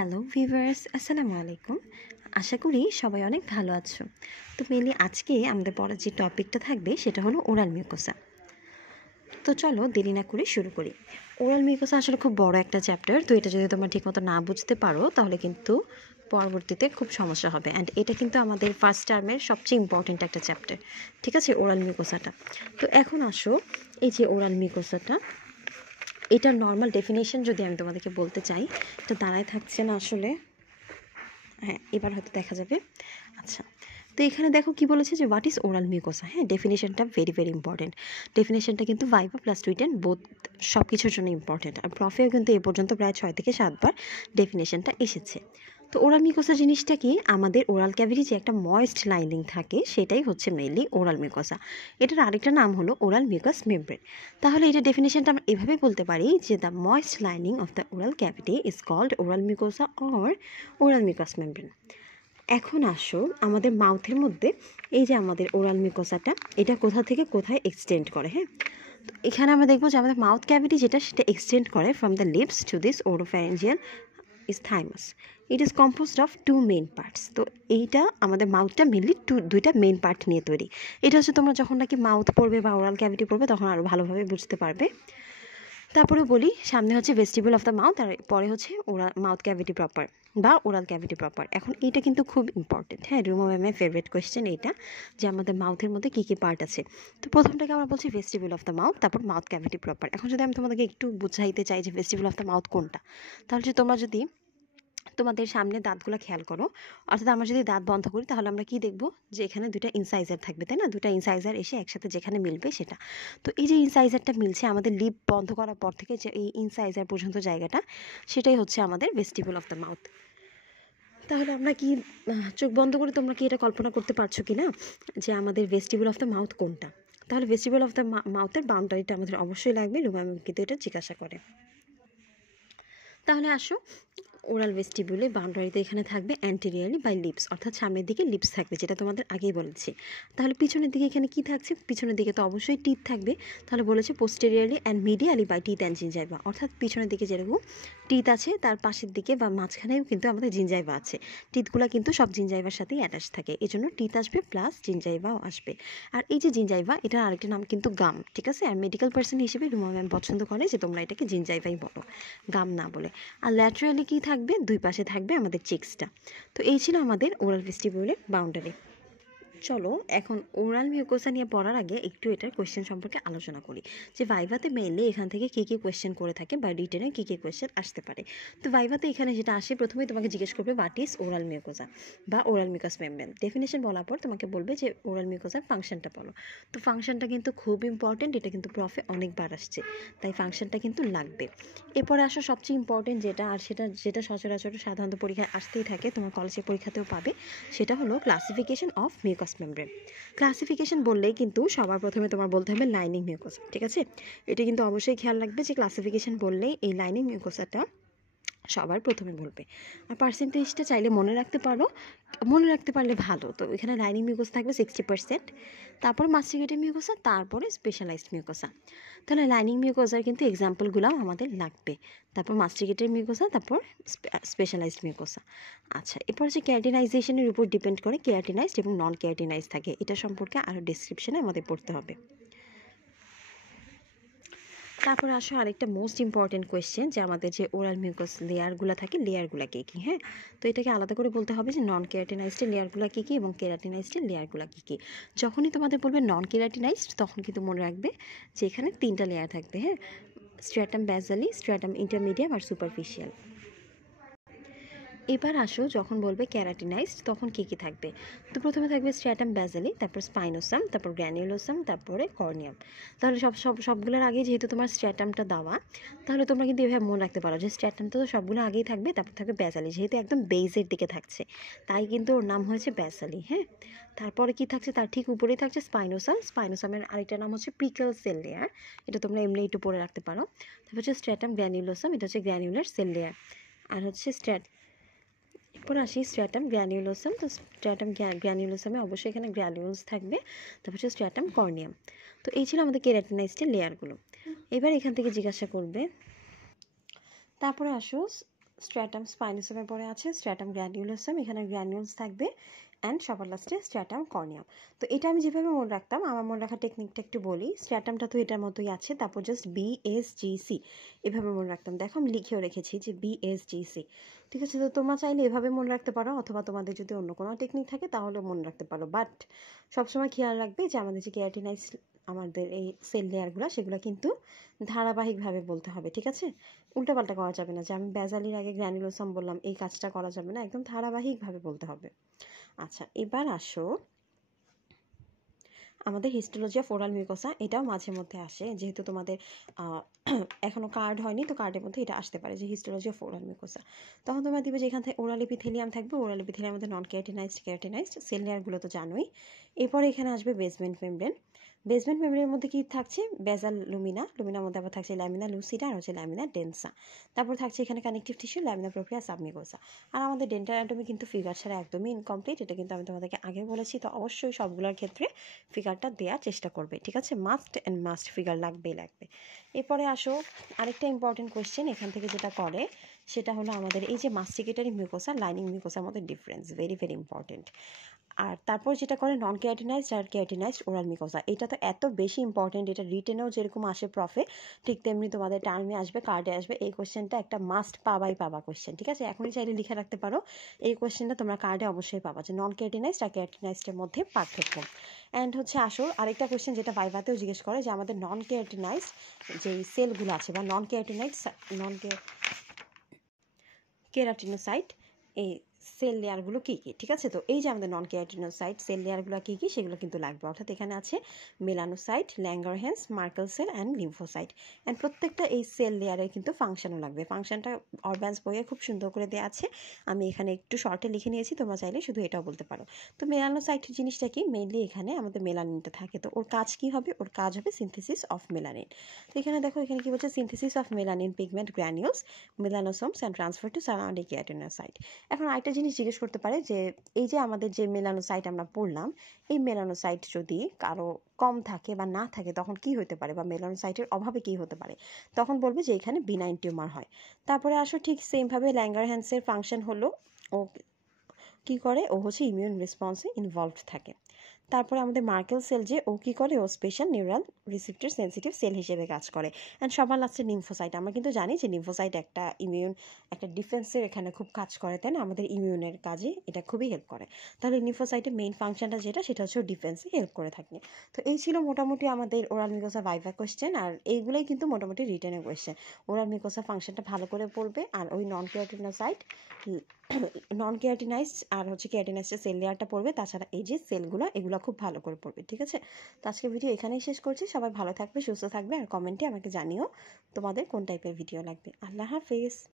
Hello viewers, আসসালামু আলাইকুম। আশা করি সবাই অনেক ভালো আছো। তো মেনলি আজকে আমাদের পড়ার যে টপিকটা থাকবে সেটা হলো ওরাল মিউকোসা। তো চলো দেরি না করে শুরু করি। ওরাল মিউকোসা আসলে খুব বড় একটা চ্যাপ্টার, তো এটা যদি তোমরা ঠিকমতো না বুঝতে পারো তাহলে কিন্তু পরবর্তীতে খুব সমস্যা হবে। অ্যান্ড এটা কিন্তু আমাদের ফার্স্ট টার্মের সবচেয়ে ইম্পর্টেন্ট একটা চ্যাপ্টার, ঠিক আছে, ওরাল মিউকোসাটা। তো এখন আসো, এই যে ওরাল মিউকোসাটা, এটার নর্মাল ডেফিনেশন যদি আমি তোমাদেরকে বলতে চাই, এটা দাঁড়ায় থাকছে না আসলে, হ্যাঁ এবার হয়তো দেখা যাবে। আচ্ছা, তো এখানে দেখো কি বলেছে যে হোয়াট ইজ ওরাল মিউকোসা। হ্যাঁ, ডেফিনেশনটা ভেরি ভেরি ইম্পর্টেন্ট। ডেফিনেশনটা কিন্তু ভাইভা প্লাস রিটেন বোথ সব কিছুর জন্য ইম্পর্টেন্ট। আর প্রফেও কিন্তু এ পর্যন্ত প্রায় 6 থেকে 7 বার ডেফিনেশনটা এসেছে। তো ওরাল মিউকোসা জিনিসটা কি, আমাদের ওরাল ক্যাভিটি যে একটা ময়েস্ট লাইনিং থাকে সেটাই হচ্ছে মেইনলি ওরাল মিউকোসা। এটার আরেকটা নাম হলো ওরাল মিউকাস মেমব্রেন। তাহলে এটা ডেফিনেশনটা আমরা এভাবে বলতে পারি যে the moist lining of the oral cavity is called oral mucosa or oral mucous membrane. এখন আসো আমাদের মাউথের মধ্যে, এই যে আমাদের ওরাল মিউকোসাটা, এটা কোথা থেকে কোথায় এক্সটেন্ড করে। হ্যাঁ, তো এখানে আমরা দেখবো যে আমাদের মাউথ ক্যাভিটি যেটা সেটা এক্সটেন্ড করে from the lips to this oropharyngeal isthmus. It is composed of 2 main parts. তো এইটা আমাদের মাউথটা মেনলি দুইটা মেইন পার্ট নিয়ে তৈরি। এটা হচ্ছে তোমরা যখন নাকি মাউথ পড়বে বা ওরাল ক্যাভিটি পড়বে তখন আরও ভালোভাবে বুঝতে পারবে। তারপরে বলি, সামনে হচ্ছে ভেস্টিবল অফ দ্য মাউথ, আর পরে হচ্ছে ওরাল মাউথ ক্যাভিটি প্রপার বা ওরাল ক্যাভিটি প্রপার। এখন এইটা কিন্তু খুব ইম্পর্টেন্ট। হ্যাঁ, রুমা ম্যামের ফেভারিট কোয়েশ্চেন এইটা, যে আমাদের মাউথের মধ্যে কী কী পার্ট আছে। তো প্রথমটাকে আমরা বলছি ভেস্টিবল অফ দ্য মাউথ, তারপর মাউথ ক্যাভিটি প্রপার। এখন যদি আমি তোমাদেরকে একটু বুঝাইতে চাই যে ভেস্টিবল অফ দ্য মাউথ কোনটা, তাহলে তোমরা যদি তোমাদের সামনে দাঁতগুলো খেয়াল করো, অর্থাৎ আমরা যদি দাঁত বন্ধ করি তাহলে আমরা কি দেখব, যে এখানে দুটা ইনসাইজার থাকবে, তাই না? দুটা ইনসাইজার এসে একসাথে যেখানে মিলবে সেটা। তো এই যে ইনসাইজারটা মিলছে আমাদের লিপ বন্ধ করার পর থেকে, যে এই ইনসাইজার পর্যন্ত জায়গাটা, সেটাই হচ্ছে আমাদের ভেস্টিবল অফ দ্য মাউথ। তাহলে আমরা কি চোখ বন্ধ করে তোমরা কি এটা কল্পনা করতে পারছো কি না যে আমাদের ভেস্টিবল অফ দ্য মাউথ কোনটা? তাহলে ভেস্টিবল অফ দ্য মাউথের বাউন্ডারিটা আমাদের অবশ্যই লাগবে। লুমা কিন্তু এটা জিজ্ঞাসা করে। তাহলে আসো, ওরাল ভেস্টিবুলে বাউন্ডারিতে এখানে থাকবে অ্যান্টেরিয়ারলি বাই লিপস, অর্থাৎ সামনের দিকে লিপস থাকবে, যেটা তোমাদের আগেই বলেছি। তাহলে পিছনের দিকে এখানে কি থাকছে, পিছনের দিকে তো অবশ্যই টিথ থাকবে। তাহলে বলেছে posteriorly and medially by teeth and gingiva, অর্থাৎ পিছনের দিকে যেরকম টিথ আছে তার পাশের দিকে বা মাঝখানেও কিন্তু আমাদের জিনজাইভা আছে। টিথগুলো কিন্তু সব জিনজাইভার সাথেই অ্যাটাচ থাকে, এজন্য টিথ আসবে প্লাস জিনজাইভাও আসবে। আর এই যে জিনজাইভা, এটার আরেকটা নাম কিন্তু গাম, ঠিক আছে? আর মেডিকেল পার্সন হিসেবে রুমা ম্যাম পছন্দ করে যে তোমরা এটাকে জিনজাইভাই বলো, গাম না বলে। আর ল্যাটারালি কি থাকবে, দুই পাশে থাকবে আমাদের চিক্সটা। তো এই ছিল আমাদের ওরাল ভেস্টিবুলের বাউন্ডারি। চলো এখন ওরাল মিউকোসা নিয়ে পড়ার আগে একটু এটার কোয়েশ্চেন সম্পর্কে আলোচনা করি, যে ভাইভাতে মেইনলি এখান থেকে কী কী কোয়েশ্চেন করে থাকে বা রিটেনে কী কী কোয়েশ্চেন আসতে পারে। তো ভাইভাতে এখানে যেটা আসে, প্রথমেই তোমাকে জিজ্ঞেস করবে হোয়াট ইজ ওরাল মিউকোসা বা ওরাল মিউকাস মেমব্রেন। ডেফিনেশন বলার পর তোমাকে বলবে যে ওরাল মিউকোসার ফাংশনটা বলো। তো ফাংশনটা কিন্তু খুব ইম্পর্টেন্ট, এটা কিন্তু প্রফে অনেকবার আসছে, তাই ফাংশনটা কিন্তু লাগবে। এরপরে আসো সবচেয়ে ইম্পর্টেন্ট যেটা, আর যেটা সচরাচর সাধারণত পরীক্ষায় আসতেই থাকে, তোমার কলেজের পরীক্ষাতেও পাবে, সেটা হলো classification of mucus membrane. Classification বললেই কিন্তু সবার প্রথমে তোমার বলতে হবে লাইনিং মিউকোসা, ঠিক আছে? এটা কিন্তু অবশ্যই খেয়াল রাখবে যে ক্লাসিফিকেশন বললেই এই লাইনিং মিউকোসাটা সবার প্রথমে বলবে। আর পার্সেন্টেজটা চাইলে মনে রাখতে পারো, মনে রাখতে পারলে ভালো। তো এখানে লাইনিং মিউকোসা থাকবে 60%, তারপর মাস্টিকেটেড মিউকোসা, তারপরে স্পেশালাইজড মিউকোসা। তাহলে লাইনিং মিউকোসার কিন্তু এক্সাম্পলগুলোও আমাদের লাগবে, তারপর মাস্টিকেটেড মিউকোসা, তারপর স্পেশালাইজড মিউকোসা। আচ্ছা, এরপর যে কেরাটিনাইজেশনের উপর ডিপেন্ড করে, কেরাটিনাইজড এবং নন কেরাটিনাইজড থাকে, এটা সম্পর্কে আরও ডেসক্রিপশনে আমাদের পড়তে হবে। তারপরে আসো আরেকটা মোস্ট ইম্পর্টেন্ট কোয়েশ্চেন, যে আমাদের যে ওরাল মিউকাস লেয়ারগুলো থাকে, লেয়ারগুলো কী কী। হ্যাঁ, তো এটাকে আলাদা করে বলতে হবে যে নন কেরাটিনাইজড লেয়ারগুলো কী কী এবং কেরাটিনাইজড লেয়ারগুলো কী কী। যখনই তোমাদের বলবে নন কেরাটিনাইজড, তখন কিন্তু মনে রাখবে যে এখানে 3টা লেয়ার থাকবে। হ্যাঁ, স্ট্র্যাটাম বেসালি, স্ট্র্যাটাম ইন্টারমিডিয়াম আর সুপারফিশিয়াল। এবার আসো যখন বলবে ক্যারাটিনাইজড, তখন কী কী থাকবে। তো প্রথমে থাকবে স্ট্র্যাটাম বেসালি, তারপর স্পাইনোসাম, তারপর গ্র্যানিউলোসাম, তারপরে কর্নিয়াম। তাহলে সবগুলোর আগে যেহেতু তোমার স্ট্র্যাটামটা দেওয়া, তাহলে তোমরা কিন্তু এভাবে মনে রাখতে পারো যে স্ট্র্যাটামটা তো সবগুলো আগেই থাকবে, তারপর থাকবে বেসালি, যেহেতু একদম বেজের দিকে থাকছে তাই কিন্তু ওর নাম হয়েছে বেসালি। হ্যাঁ, তারপরে কি থাকছে, তার ঠিক উপরেই থাকছে স্পাইনোসাম। স্পাইনোসামের আরেকটা নাম হচ্ছে প্রিকেল সেল লেয়ার, এটা তোমরা এমনি একটু পড়ে রাখতে পারো। তারপর হচ্ছে স্ট্র্যাটাম গ্র্যানিউলোসাম, এটা হচ্ছে গ্র্যানিউলার সেল লেয়ার। আর হচ্ছে এরপর আসি স্ট্র্যাটাম গ্র্যানিউলোসাম। তো স্ট্র্যাটাম গ্র্যানিউলোসামে অবশ্যই এখানে গ্র্যানিউলস থাকবে, তারপর হচ্ছে স্ট্র্যাটাম কর্নিয়াম। তো এই ছিল আমাদের কেরাটিনাইজডের লেয়ারগুলো। এবার এখান থেকে জিজ্ঞাসা করবে, তারপরে আসো স্ট্র্যাটাম স্পাইনোসামের পরে আছে স্ট্র্যাটাম গ্র্যানিউলোসাম, এখানে গ্র্যানিউলস থাকবে, অ্যান্ড সবার লাস্টে স্ট্র্যাটাম কর্নিয়াম। তো এটা আমি যেভাবে মনে রাখতাম, আমার মনে রাখার টেকনিকটা একটু বলি। স্ট্র্যাটামটা তো এটার মতোই আছে, তারপর জাস্ট BSGC এভাবে মনে রাখতাম। দেখো আমি লিখেও রেখেছি যে BSGC, ঠিক আছে। তো তোমরা চাইলে এভাবে মনে রাখতে পারো, অথবা তোমাদের যদি অন্য কোনো টেকনিক থাকে তাহলে মনে রাখতে পারো। বাট সবসময় খেয়াল রাখবে যে আমাদের যে কেরাটিনাইজ আমাদের এই সেল লেয়ারগুলো, সেগুলো কিন্তু ধারাবাহিকভাবে বলতে হবে, ঠিক আছে। উল্টাপাল্টা করা যাবে না, যে আমি ব্যাজালির আগে গ্র্যানুলোসাম বললাম, এই কাজটা করা যাবে না, একদম ধারাবাহিকভাবে বলতে হবে। আচ্ছা, এবার আসো আমাদের হিস্টোলজি অফ ওরাল মিউকোসা। এটাও মাঝে মধ্যে আসে, যেহেতু তোমাদের এখনও কার্ড হয়নি, তো কার্ডের মধ্যে এটা আসতে পারে যে হিস্টোলজি অফ ওরাল মিউকোসা। তখন তোমরা দিবে যে এখান থেকে ওরাল এপিথেলিয়াম থাকবে। ওরাল এপিথেলিয়াম আমাদের নন কেরাটিনাইজড সেল লেয়ারগুলো তো জানোই। এরপরে এখানে আসবে বেসমেন্ট মেমব্রেন। বেসমেন্ট মেমব্রেনের মধ্যে কী থাকছে? বেজাল লুমিনা, লুমিনার মধ্যে আবার থাকছে ল্যামিনা লুসিডা আর হচ্ছে ল্যামিনা ডেন্সা। তারপর থাকছে এখানে কানেকটিভ টিস্যু, ল্যামিনা প্রোপ্রিয়া, সাবমিউকোসা। আর আমাদের ডেন্টাল অ্যানাটমি কিন্তু ফিগার ছাড়া একদমই ইনকমপ্লিট, এটা কিন্তু আমি তোমাদেরকে আগে বলেছি। তো অবশ্যই সবগুলোর ক্ষেত্রে ফিগারটা দেওয়ার চেষ্টা করবে, ঠিক আছে। মাস্ট ফিগার লাগবেই লাগবে। এরপরে আসো আরেকটা ইম্পর্টেন্ট কোয়েশ্চেন এখান থেকে যেটা করে, সেটা হলো আমাদের এই যে মাস্টিকেটরি মিউকোসা, লাইনিং মিউকোসার মধ্যে ডিফারেন্স, ভেরি ভেরি ইম্পর্টেন্ট। আর তারপর যেটা করে নন কেরাটিনাইজড আর কেরাটিনাইজড ওরাল মিউকোসা, এটা তো এত বেশি ইম্পর্টেন্ট, এটা রিটেনেও যেরকম আসে প্রফে, ঠিক তেমনি তোমাদের টার্মে আসবে, কার্ডে আসবে। এই কোয়েশ্চেনটা একটা মাস্ট পাবা কোয়েশ্চেন, ঠিক আছে। এখনই চাইলে লিখে রাখতে পারো, এই কোয়েশ্চেনটা তোমরা কার্ডে অবশ্যই পাবা, যে নন কেরাটিনাইজড আর কেরাটিনাইজডের মধ্যে পার্থক্য। অ্যান্ড হচ্ছে আসো আরেকটা কোয়েশ্চেন যেটা ভাইভাতেও জিজ্ঞেস করে, যে আমাদের নন কেরাটিনাইজড যেই সেলগুলো আছে, বা নন কেরাটিনোসাইট এই সেল লেয়ারগুলো কী কী, ঠিক আছে। তো এই যে আমাদের নন কেরাটিনোসাইট সেল লেয়ারগুলো কী কী, সেগুলো কিন্তু লাগবে। অর্থাৎ এখানে আছে melanocyte, Langerhans, Merkel cell and lymphocyte. And প্রত্যেকটা এই সেল লেয়ারে কিন্তু ফাংশনও লাগবে। ফাংশনটা অরব্যান্স বইয়ে খুব সুন্দর করে দেওয়া আছে, আমি এখানে একটু শর্টে লিখে নিয়েছি, তোমরা চাইলে শুধু এটাও বলতে পারো। তো মেলানোসাইট জিনিসটা কি, মেইনলি এখানে আমাদের মেলানিনটা থাকে। তো ওর কাজ কী হবে? ওর কাজ হবে সিনথেসিস অফ মেলানিন। তো এখানে দেখো, এখানে কী বলছে, synthesis of melanin pigment granules, melanosomes and transfer to surrounding keratinocyte. এখন আরেকটা জিনিস জিজ্ঞেস করতে পারে, যে এই যে আমাদের যে মেলানোসাইট আমরা পড়লাম, এই মেলানোসাইট যদি কারো কম থাকে বা না থাকে, তখন কি হতে পারে, বা মেলানোসাইটের অভাবে কি হতে পারে? তখন বলবে যে এখানে বিনাইন টিউমার হয়। তারপরে আসো ঠিক সেমভাবে ল্যাঙ্গারহ্যান্সের ফাংশন হলো, ও কী করে, ও হচ্ছে ইমিউন রেসপন্সে ইনভলভড থাকে। তারপরে আমাদের মার্কেল সেল, যে ও কী করে, ও special neural receptor sensitive cell হিসেবে কাজ করে। অ্যান্ড সবার লাস্টে লিম্ফোসাইট। আমরা কিন্তু জানি যে লিম্ফোসাইট একটা একটা ডিফেন্সের এখানে খুব কাজ করে, তাই না? আমাদের ইমিউনের কাজে এটা খুবই হেল্প করে। তাহলে লিম্ফোসাইটের মেইন ফাংশনটা যেটা, সেটা হচ্ছে ডিফেন্সে হেল্প করে থাকে। তো এই ছিল মোটামুটি আমাদের ওরাল মিউকোসা ভাইভা কোয়েশ্চেন, আর এইগুলোই কিন্তু মোটামুটি রিটেনের কোয়েশ্চেন। ওরাল মিউকোসা ফাংশনটা ভালো করে পড়বে, আর ওই নন কেরাটিনাইজড আর হচ্ছে কেরাটিনাইজড সেল লেয়ারটা পড়বে। তাছাড়া এই যে সেলগুলো, এগুলো খুব ভালো করে পড়বে, ঠিক আছে। তো আজকে ভিডিও এখানেই শেষ করছি। সবাই ভালো থাকবে, সুস্থ থাকবে, আর কমেন্টে আমাকে জানিও তোমাদের কোন টাইপের ভিডিও লাগবে। আল্লাহ হাফেজ।